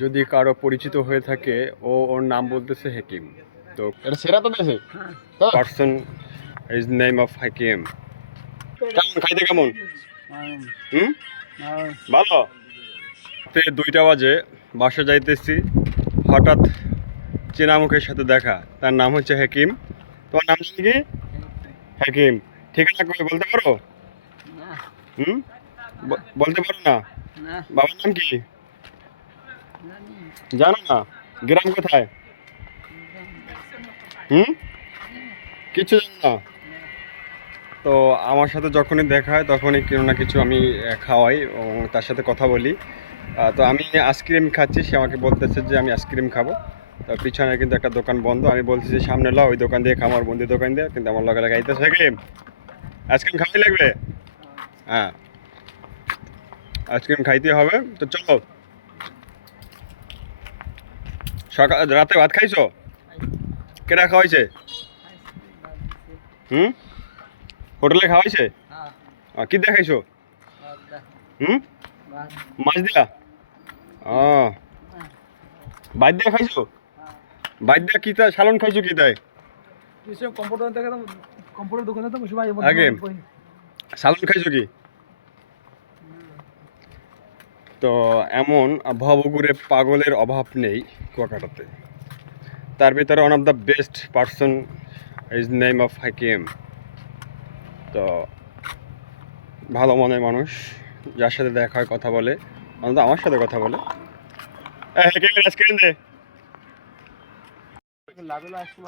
যদি কারো পরিচিত হয়ে থাকে ওর নাম বলতেছে হাকিম। তো এটা সেরা তো দেশে পারসন ইজ নেম অফ হাকিম। কেমন খাইতে কেমন? হুম, ভালো। রাতে 2টা বাজে বাসা যাইতেছি, হঠাৎ চেনা মুখের সাথে দেখা। তার নাম হচ্ছে হাকিম। তোমার নাম জানি কি? হাকিম। ঠিকানা কই বলতে পারো? হুম, বলতে পারো না? বাবার নাম কি জানো না? গ্রাম কোথায়? হুম, কিছু জানো না? তো আমার সাথে যখনই দেখা হয় তখনই কিছু না কিছু আমি খাওয়াই এবং তার সাথে কথা বলি। তো আমি আইসক্রিম খাচ্ছি, সে আমাকে বলতেছে যে আমি আইসক্রিম খাবো। তো পিছনে কিন্তু একটা দোকান বন্ধ, আমি বলছি যে সামনে ল, ওই দোকান দিয়ে খাবো, আমার বন্ধুর দোকান দিয়ে, কিন্তু আমার লগে লাগে আইতেছে কি আইসক্রিম খাওয়াই লাগবে। হ্যাঁ, আইসক্রিম খাইতে হবে, তো চলো। সকাল রাতে ভাত খাইছো? কেটা খাওয়াইছে? হুম, হোটেলে খাওয়াইছে? কি দেখাইছো? হুম, মাছ দিয়া? ও, বাইর দিয়া খাইছো? বাইর দিয়া কি তাই সালন খাইছো কি তাই? আগে সালন খাইছো কি? তো এমন ভবঘুরে পাগলের অভাব নেই কুয়াকাটাতে। তার ভিতরে one of the best person is name of Hakim. তো ভালো মনের মানুষ, যার সাথে দেখা হয় কথা বলে, অন্তত আমার সাথে কথা বলে। হাকিমের আইসক্রিম দে।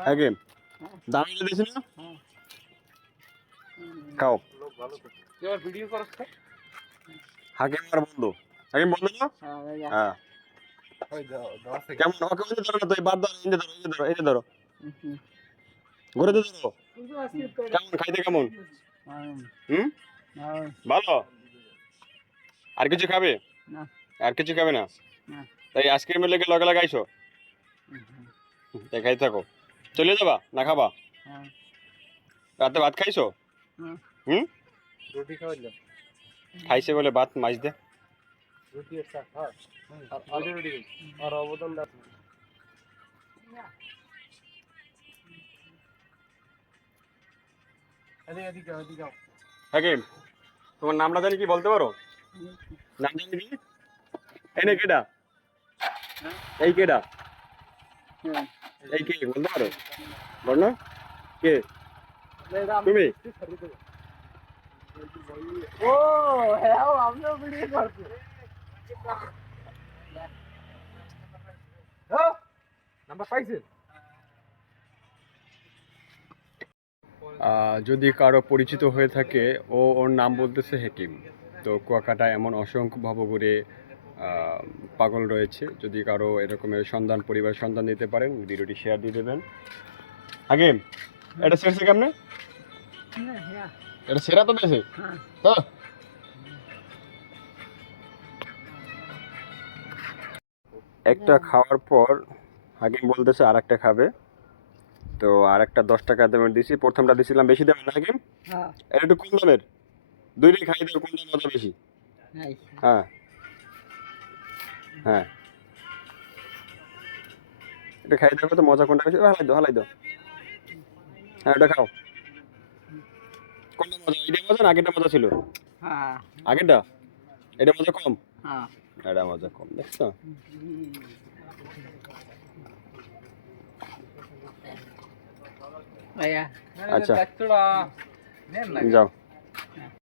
হাকিম দামি দিয়েছি না, খাও। হাকিম আমার বন্ধু। হাকিম বন্ধু না? হ্যাঁ। কেমন ওকে ওই যে ধরো না, তুই বাদ ধরো, এই যে ধরো, এই যে ধরো, এই যে ধরো, ঘুরে তো ধরো। কেমন খাইতে কেমন? হুম, ভালো। আর কিছু খাবে? আর কিছু খাবে না? তাই আইসক্রিমের লেগে লগে লাগাইছো? তাই খাই থাকো। চলে যাবা না খাবা? রাতে ভাত খাইছো? হুম, খাইছে বলে ভাত মাছ দে। হাকিম, তোমার নামটা জানি কি বলতে পারো? নাম জানি কি? এই নে কেডা? এই কেডা? এই কে বলতে পারো? বল না, কে তুমি? ও হ্যাঁ, আমিও ভিডিও করছি। নাম্বার পাইছেন? যদি কারো পরিচিত হয়ে থাকে ওর নাম বলতেছে হাকিম। তো কুয়াকাটায় এমন অসংখ্য ভবঘুরে পাগল রয়েছে। যদি কারো এরকমের সন্ধান, পরিবার সন্ধান দিতে পারেন, ভিডিওটি শেয়ার দিয়ে দেবেন। হাকিম, এটা শেরছে কেমনে? এটা সেরা তো দেশে তো একটা খাওয়ার পর হাকিম বলতেছে আর একটা খাবে। তো আর একটা 10 টাকা দামের দিছি, প্রথমটা দিছিলাম বেশি দামের না হাকিম, এটা একটু কম দামের। দুইটাই খাই দেবো, কোনটা মজা বেশি? হ্যাঁ, হ্যাঁ, এটা খাই দেখো তো মজা কোনটা বেশি। হালাই দাও, হালাই দাও। হ্যাঁ, এটা খাও। কোনটা মজা? এটা মজা না আগেরটা মজা ছিল? আগেরটা? এটা মজা কম? এটা মজা কম, দেখছো? আচ্ছা, যাও।